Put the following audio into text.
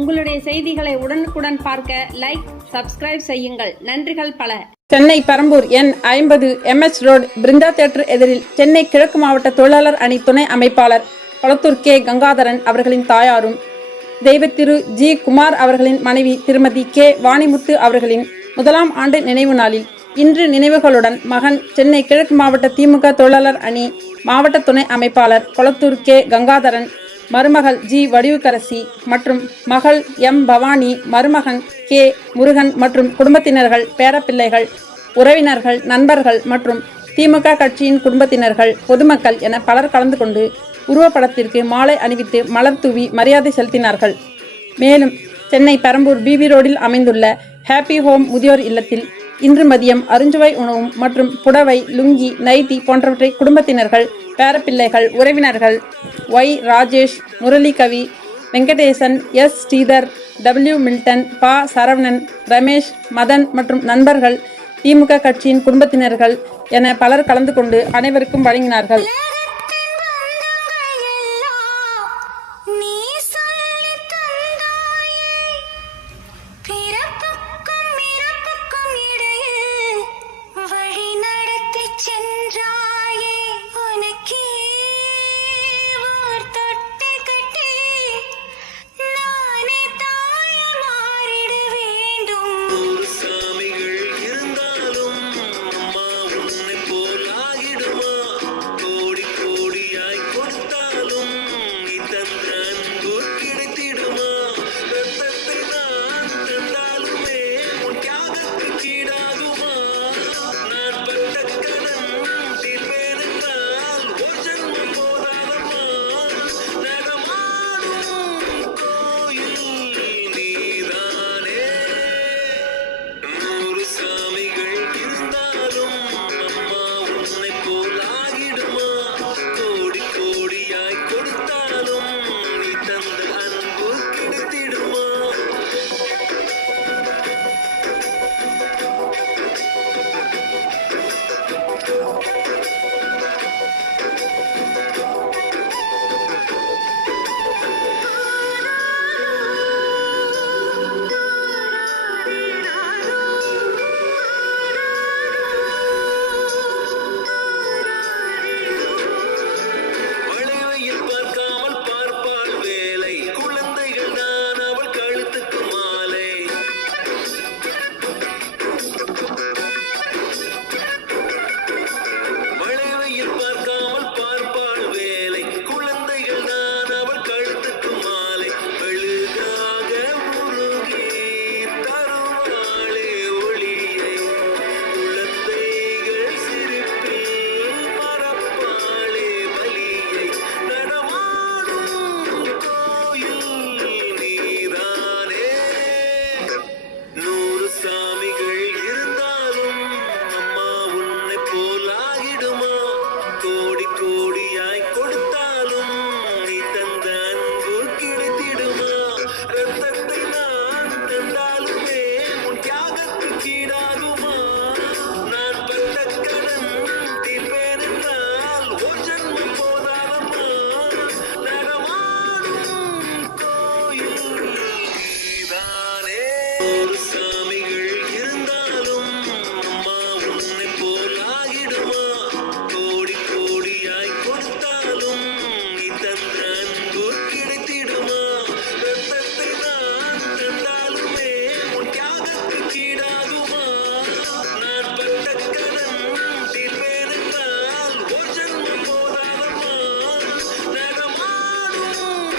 உங்களுடைய செய்திகளை உடனுக்குடன் பார்க்க லைக் சப்ஸ்கிரைப் செய்யுங்கள். நன்றிகள் பல. சென்னை பெரம்பூர் எண் ஐம்பது எம்எச் ரோடு பிருந்தா தேட்டர் எதிரில் சென்னை கிழக்கு மாவட்ட தொழிலாளர் அணி துணை அமைப்பாளர் கொளத்தூர் கே. கங்காதரன் அவர்களின் தாயாரும் தெய்வத்திரு ஜி. குமார் அவர்களின் மனைவி திருமதி கே. வாணிமுத்து அவர்களின் முதலாம் ஆண்டு நினைவு நாளில் இன்று நினைவுகளுடன் மகன் சென்னை கிழக்கு மாவட்ட திமுக தொழிலாளர் அணி மாவட்ட துணை அமைப்பாளர் கொளத்தூர் கே. கங்காதரன் மருமகள் ஜி வடிவுக்கரசி மற்றும் மகள் எம் பவானி மருமகன் கே முருகன் மற்றும் குடும்பத்தினர்கள் பேரப்பிள்ளைகள் உறவினர்கள் நண்பர்கள் மற்றும் திமுக கட்சியின் குடும்பத்தினர்கள் பொதுமக்கள் என பலர் கலந்து கொண்டு உருவப்படத்திற்கு மாலை அணிவித்து மலர் தூவி மரியாதை செலுத்தினார்கள். மேலும் சென்னை பெரம்பூர் பிபி ரோடில் அமைந்துள்ள ஹாப்பி ஹோம் முதியோர் இல்லத்தில் இன்று மதியம் அருஞ்சுவை உணவும் மற்றும் புடவை லுங்கி நைட்டி போன்றவற்றை குடும்பத்தினர்கள் பேரப்பிள்ளைகள் உறவினர்கள் Y Rajesh Murali Kavi Venkatesan S. Sridhar W Milton பா. சரவணன் ரமேஷ் மதன் மற்றும் நண்பர்கள் திமுக கட்சியின் குடும்பத்தினர்கள் என பலர் கலந்து கொண்டு அனைவருக்கும் வழங்கினார்கள். Wow.